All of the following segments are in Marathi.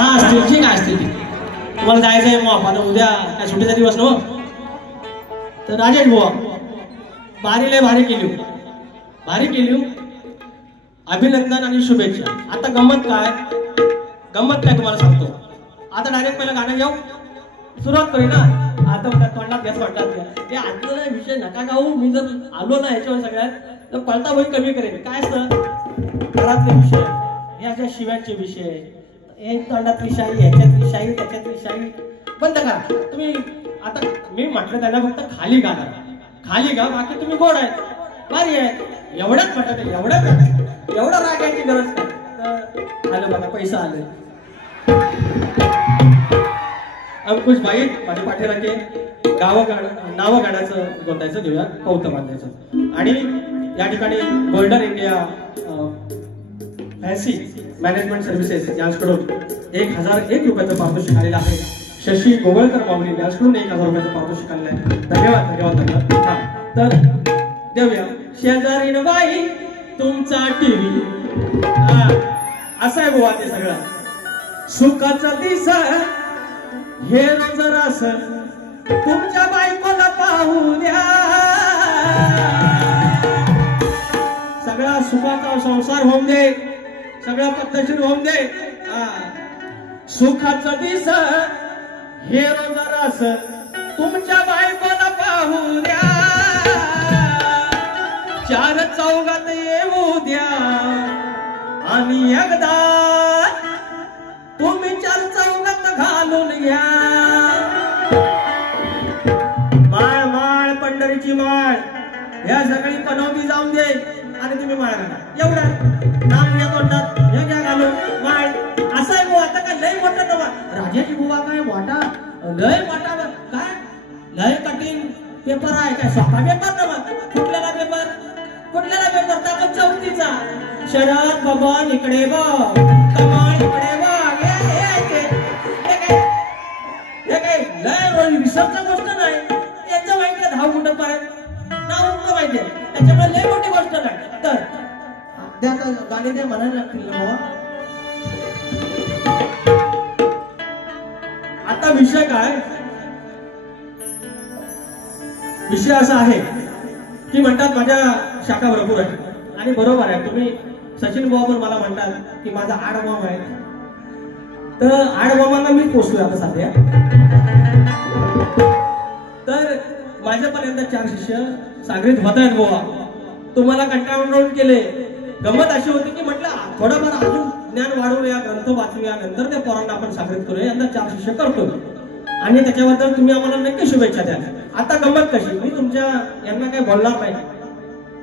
हा असतील ठीक आहे असतील तुम्हाला जायचंय मग आता उद्या काय सुट्टीचा दिवस ना तर राजेश बुवा भारी लय भारी केली अभिनंदन आणि शुभेच्छा. आता गंमत काय तुम्हाला सांगतो. आता डायरेक्ट पहिलं गाणं घेऊ सुरुवात करू ना. आता तोंडात घ्या ते आतला विषय नका गाऊ. मी जर आलो ना ह्याच्यावर सगळ्यात तर पळता बही कमी करेन. काय असतं घरातले विषय ह्याच्या शिव्याचे विषय हे तोंडातली शाही ह्याच्यातली शाही त्याच्यातली शाही बंद करा तुम्ही. आता मी म्हटलं त्यांना फक्त खाली गा बाकी तुम्ही गोड आहे भारी आहे एवढंच म्हटलं एवढं रागायची गरज नाही. तर आलं बघा पैसा आले. अंकुश भाई माझ्या पाठीराखे नावं गाण्याचं गोंदायचं घेऊया कौतुक बांधायचं. आणि या ठिकाणी golden India fancy management services यांच्याकडून 1001 रुपयाचं पारितोषिक आलेलं आहे. शशी गोवळकर माऊली यांच्याकडून 1000 रुपयाचं पारितोषिक आलेलं आहे. धन्यवाद. तर देऊया शेजारीन बाई तुमचा टीव्ही असं आहे बुवा ते सगळं सुखाचा दिस हे जरास तुमच्या बायकोला पाहू द्या. सगळा सुखाचा संसार होऊन दे सगळं पद्धतशीर होऊन दे. सुखाचा दिस हे जरास तुमच्या बायकोला पाहू द्या. चार चौघात येऊ द्या आणि एकदा तुम्ही चार चौघात घालून घ्या. माळ पंढरीची माळ ह्या सगळी पनवती जाऊन दे आणि तुम्ही माळ घाला. एवढं नाम या तोंडात हे घ्या घालून माळ. असं आहे बुवा. आता काय लय मोठं नवा राजाची बुवा काय मोठा लय मोठा काय लय कठीण पेपर आहे काय सोपा पेपर नवा. कुठल्याला पेपर तर चौथीचा. शरद बबन इकडे बघ कमळ इकडे बघ. हे काय लय विसरचा गोष्ट नाही. यांचं माहिती आहे 10 कुठं पर्यंत नाव उठलं माहिती आहे त्याच्यामुळे लय मोठी गोष्ट नाही. तर त्या गाणी ते म्हणायला लागतील ना बाबा. आता विषय काय विषय असा आहे की म्हणतात माझ्या शाखा भरपूर आहे आणि बरोबर आहे. तुम्ही सचिन बाबा मला म्हणतात की माझा आडमाम आहे. तर आडमामांना मी पोचलोय आता सध्या. तर माझ्यापर्यंत 4 शिष्य सागरीत होत आहेत बाबा. तुम्हाला कंटाळून केले. गंमत अशी होती की म्हटलं थोडंफार अजून ज्ञान वाढवूया ग्रंथ वाचूया नंतर त्या पोरांना आपण सागरीत करूया. यंदा 4 शिष्य करतो आणि त्याच्याबद्दल तुम्ही आम्हाला नक्की शुभेच्छा द्या. आता गंमत कशी मी तुमच्या यांना काही बोलणार नाही.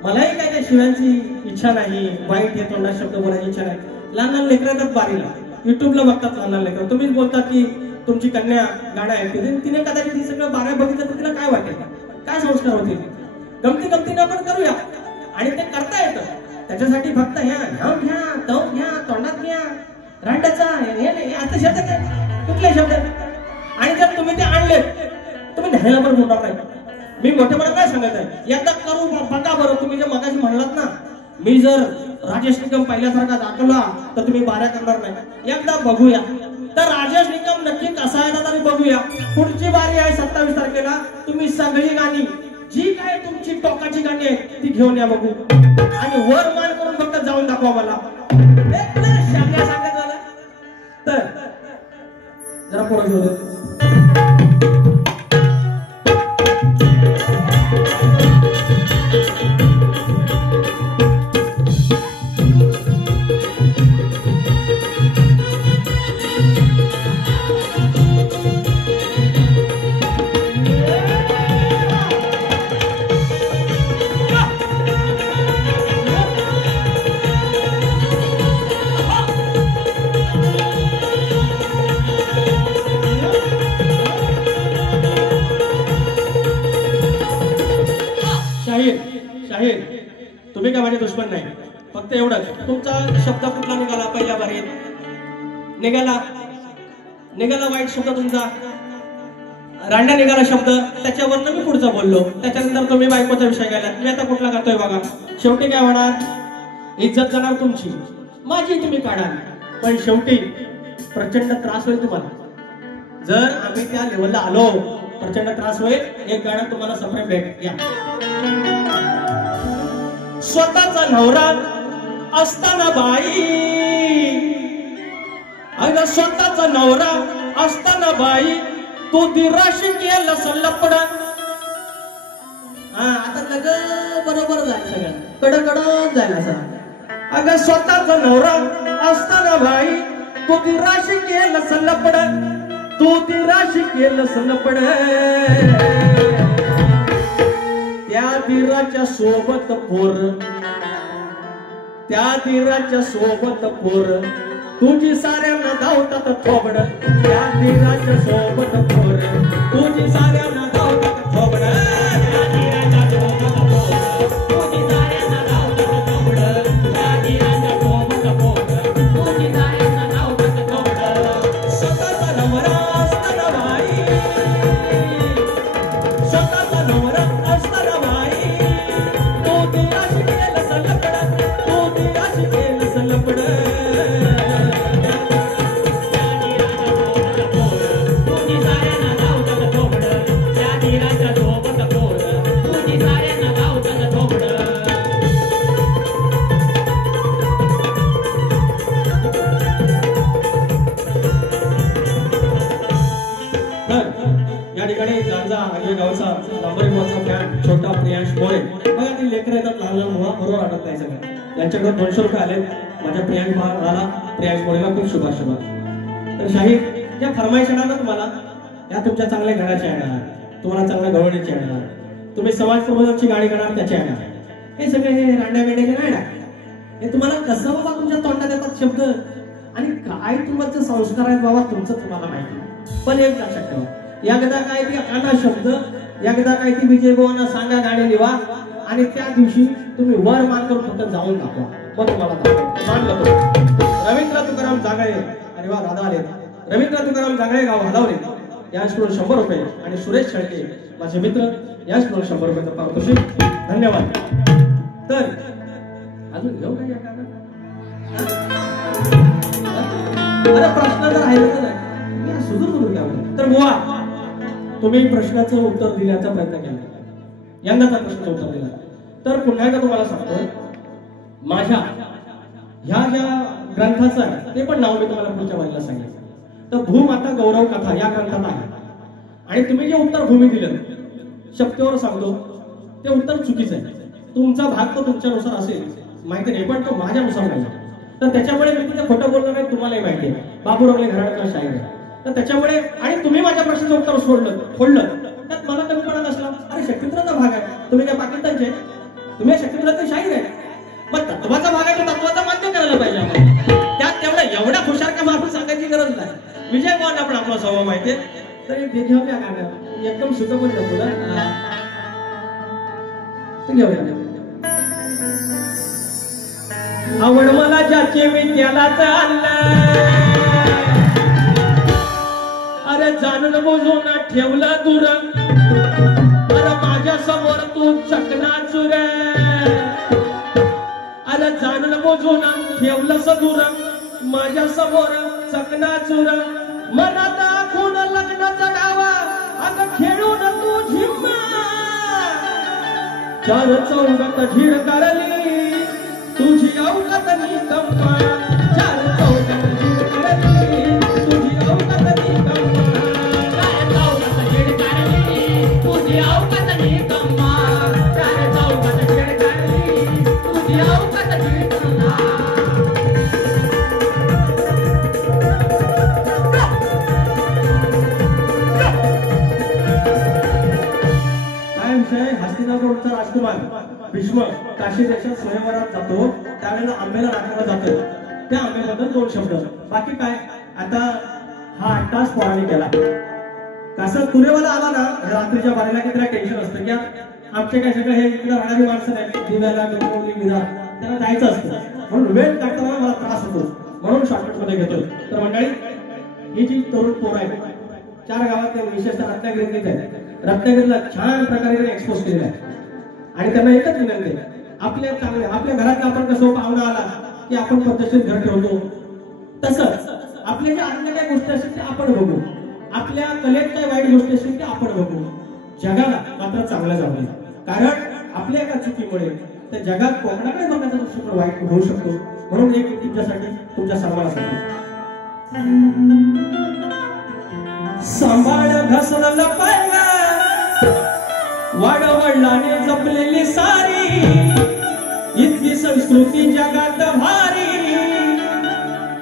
मलाही काय शिव्यांची इच्छा नाही वाईट हे तोंडात शब्द बोलायची इच्छा नाही. लहान लेकरांनाच बारीला युट्यूबला बघतात लहान लेकरं. तुम्हीच बोलतात की तुमची कन्या गाणं ऐकते तिने कदाचित हे सगळं 12 बघितलं तर तिला काय वाटेल काय संस्कार होतील. गमतीनं आपण करूया आणि ते करता येतं. त्याच्यासाठी फक्त ह्या घ्या तो घ्या तोंडात घ्या रांडाचा हे आता शब्द काय कुठले शब्द आणि जर तुम्ही ते आणले तुम्ही न्यायला पण बोलणार नाही. मी मोठेपणा काय सांगत आहे एकदा करू बघा बरं. तुम्ही जे मगाशी म्हणलात ना मी जर राजेश निकम पहिल्यासारखा दाखवला तर तुम्ही 12 करणार नाही. एकदा बघूया. तर राजेश निकम नक्की कसा आहे ना तरी बघूया. पुढची बारी आहे 27 तारखेला. तुम्ही सगळी गाणी जी काय तुमची टोकाची गाणी आहेत ती घेऊन या बघू आणि वर मान करून फक्त जाऊन दाखवा मला. सांगत झालं तर जरा पुढे घेऊ दे. शाहीर तुम्ही काय माझे दुश्मन नाही. फक्त एवढंच तुमचा शब्द कुठला निघाला पहिल्या बारीत निघाला वाईट शब्द तुमचा रांड्या निघाला शब्द त्याच्यावरनं मी पुढचा बोललो. त्याच्यानंतर तुम्ही बायकोचा विषय गेला. मी आता कुठला करतोय बघा. शेवटी काय होणार इज्जत जाणार तुमची माझी तुम्ही काढा. पण शेवटी प्रचंड त्रास होईल तुम्हाला. जर आम्ही त्या लेवलला आलो प्रचंड त्रास होईल. एक गाणं तुम्हाला सप्रेम भेट या. स्वतःचा नवरा असताना बाई, अगं स्वतःचा नवरा असताना बाई तू दिराशी केलं सल्लपड. आता लग बरोबर जाईल सगळं कडकडत जाईल असं. अगं स्वतःचा नवरा असताना बाई तू दिराशी केलं सल्लपड, तू दिराशी केलं सल्लपड. त्या दिराच्या सोबत पोर, त्या दिराच्या सोबत पोर तुझी साऱ्यांना धावतात थोबड. त्या दिराच्या सोबत पोर तुझी साऱ्यांना धावतात थोबड. त्या दिराच्या सोबत पोर तुझी साऱ्यांना धावतात थोबड. त्या दिराच्या सोबत पोर तुझी साऱ्यांना धावतात थोबड. स्वतःचा नवरा असताना बाई, स्वतःचा नवरा असताना बाई तू दिराशी केलं सल्लपड, तू दिराशी केलं सल्लपड. छोटा प्रियांश मोरे बघा ती लेकर येतात लहान लहान मुलं बरोबर वाटत नाही सगळं. यांच्याकडे 200 रुपये आले माझ्या प्रियांश भावाला, प्रियांश मोरेला खूप शुभाशुभात. तर शाहीर या फरमाईश येणार ना तुम्हाला, या तुमच्या चांगल्या घराच्या येणार, तुम्हाला चांगल्या गवळणीच्या येणार, तुम्ही समाज प्रबोधनची गाडी करणार त्याच्या येणार. हे सगळे हे रांड्या मेंढ्याचे नाही ना. हे तुम्हाला कसं बाबा तुमच्या तोंडात येतात शब्द आणि काय तुमचे संस्कार आहेत बाबा तुमचं तुम्हाला माहिती. पण एक लक्षात ठेवा, एकदा काय ती आणा शब्द, एकदा काय ती विजय भावांना सांगा गाणी लिवा आणि त्या दिवशी तुम्ही वर मान करून फक्त जाऊन दाखवा. मग तुम्हाला मानलं तो. रवींद्र तुकाराम जांगळे, अरे वा दादा आले. रवींद्र तुकाराम जांगळे गाव हलवले यांच्याकडून 100 रुपये आणि सुरेश शेळके माझे मित्र यांच्याकडून 100 रुपये पारितोषिक. धन्यवाद. तर अजून घेऊ काय अरे प्रश्न जर राहिला तर सुधरू घ्या. तर बुवा तुम्ही प्रश्नाचं उत्तर देण्याचा प्रयत्न केला, यंदाचा प्रश्नाचं उत्तर दिला. तर पुन्हा एकदा तुम्हाला सांगतो, माझ्या ह्या ज्या ग्रंथाचं आहे ते पण नाव मी तुम्हाला पुढच्या वारीला सांगितलं. तर भूमाता गौरव कथा या ग्रंथात आहे आणि तुम्ही जे उत्तर भूमी दिलं शक्तीवर सांगतो ते उत्तर चुकीचं आहे. तुमचा भाग तो तुमच्यानुसार असेल माहिती नाही, पण तो माझ्यानुसार नाही. तर त्याच्यामुळे मी तिथे खोटं बोलणार नाही, तुम्हालाही माहिती आहे. बाबूरावले घराण्याचा शाहीर आहे. तर त्याच्यामुळे आणि तुम्ही माझ्या प्रश्नाचं उत्तर फोडलं त्यात मला कमीपणा नसला. अरे शक्तित्राचा भाग आहे, तुम्ही काय पाकिस्तानचे, तुम्ही शक्तित्राचे शाहीर आहे. मग तत्वाचा भाग आहे तो तत्वाचा मान्य करायला पाहिजे आपण. त्यात एवढा हुशार का मारून सांगायची गरज नाही. विजय भावांना पण आपला स्वभाव माहिती आहे. तर घेऊया गाणं एकदम सुखं पण तुला घेऊया. आवड मला ज्याचे मी त्यालाच आणलं, अरे जाणून बुजून ठेवलं दूर, अरे माझ्या समोर तू चकनाचूर, अरे जाणून बुजून ठेवलं दूर माझ्या समोर चकनाचूर. मनात आखून लग्न जगावा अगं खेळून तू झिम्मा, चार चौघात झीड करली तुझी अवकात निकम्मा, चार चौघात झीड करली तुझी अवकात निकम्मा, चार चौघात झीड करली तुझी अवकात निकम्मा, चार चौघात झीड करली तुझी अवकात निकम्मा. काय विषय? हस्तिनापूरचा राजकुमार भीष्म काशी देशात स्वयंवरात जातो, त्यावेळेला आंबेला राखायला जातो. त्या आंबेबद्दल 2 शब्द. बाकी काय आता हा 8 तास पोराने केला. कसं तुरेवाला आला ना रात्रीच्या बारीला की त्याला टेन्शन असतं की आमचे काय सगळं हे इकडे राहणारी माणसं नाही, दिव्याला गंगोली विरा त्याला जायचं असतं, म्हणून वेळ टाकताना मला त्रास होतो, म्हणून शॉर्टकट मध्ये घेतो. तर मंडळी ही जी तरुण पोरं आहे 4 गावात विशेषतः रत्नागिरीत आहे, रत्नागिरीला छान प्रकारे एक्सपोज केलेला आहे आणि त्यांना एकच विनंती आहे, आपल्या घरात आपण कसं पाहुणा आला की आपण पद्धतशीर घर ठेवतो तसंच आपल्या ज्या आतल्या काही गोष्टी असतील त्या आपण बघू, आपल्या कलेत काही वाईट गोष्टी असतील त्या आपण बघू. जगाला मात्र चांगलं जाऊ दे, कारण आपल्या एका चुकीमुळे त्या जगात कोकणाकडे बघण्याचा दृष्टिकोन वाईट होऊ शकतो. म्हणून एक तुमच्यासाठी, तुमच्या सर्वांसाठी सांभाळ घसरलं पाहिलं वाडवडिलांनी जपलेली सारी इतकी संस्कृती जगात भारी.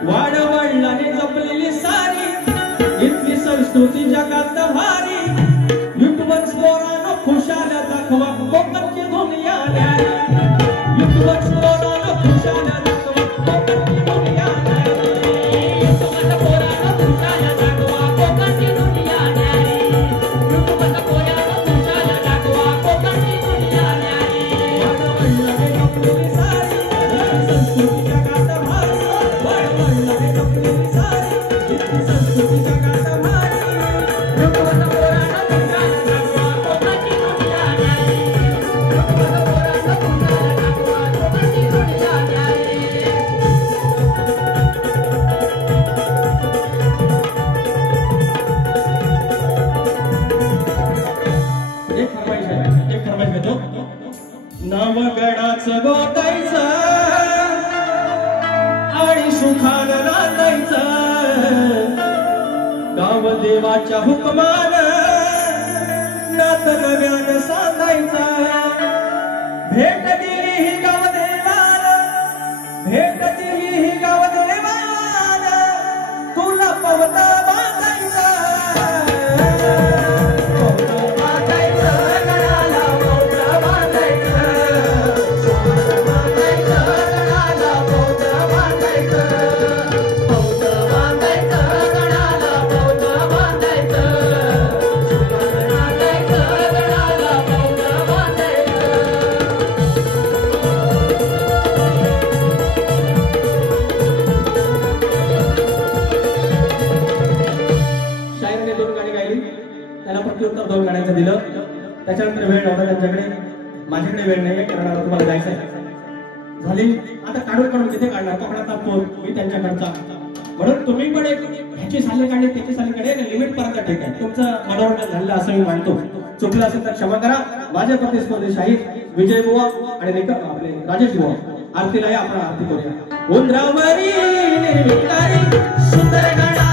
वाडवडिलांनी जपलेली सारी इतकी संस्कृती जगात भारी. युट्यूबर पोरांनो खुशाल दाखवा कोकणची दुनिया न्यारी. युट्यूबर पोरांनो खुशाल दाखवा कोकणची दुनिया न्यारी. युट्यूबर पोरांनो खुशाल दाखवा कोकणची दुनिया न्यारी. युट्यूबर पोरांनो खुशाल दाखवा कोकणची दुनिया न्यारी. वाडवडिलांनी जपलेली सारी संस्कृती जगात भारी. वाडवडिलांनी जपलेली सारी इतकी संस्कृती जगात भारी. युट्यूबर पोरांनो खुशाल दाखवा कोकणची दुनिया न्यारी. युट्यूबर पोरांनो खुशाल दाखवा कोकणची दुनिया न्यारी. एक फरमाईश घेतो. नवगडाचं गोतायचं आणि सुखानं नांदायचं. गाव देवाच्या हुकमान नात नव्यानं सांगायचं. भेट दिली ही गाव देवाला, भेट दिली ही गाव देवाला, तुला पवता बांधायचा. शायरने 2 गाणी गायली, त्याला प्रत्युत्तर 2 गाण्यांचं दिलं. त्याच्यानंतर वेळ नव्हता त्यांच्याकडे, माझ्याकडे वेळ नाही, कारण आता तुम्हाला जायचं आहे. झाली आता काढून किती काढणार, कोकणात आपण मी त्यांच्याकडचा. म्हणून तुम्ही पण एक ह्याची साले काढे त्याची साले काढे, लिमिट पर्यंत ठीक आहे. तुमचं मनोरंजन झालं असं मी मानतो. चुकलं असेल तर क्षमा करा. माझ्या प्रतिस्पर्धी शाहीर विजय बुवा आणि आपले राजेश बुवा आरतीला या, आपण आरती करूया. उंदरावरी निर्मितारी सुंदर गाणं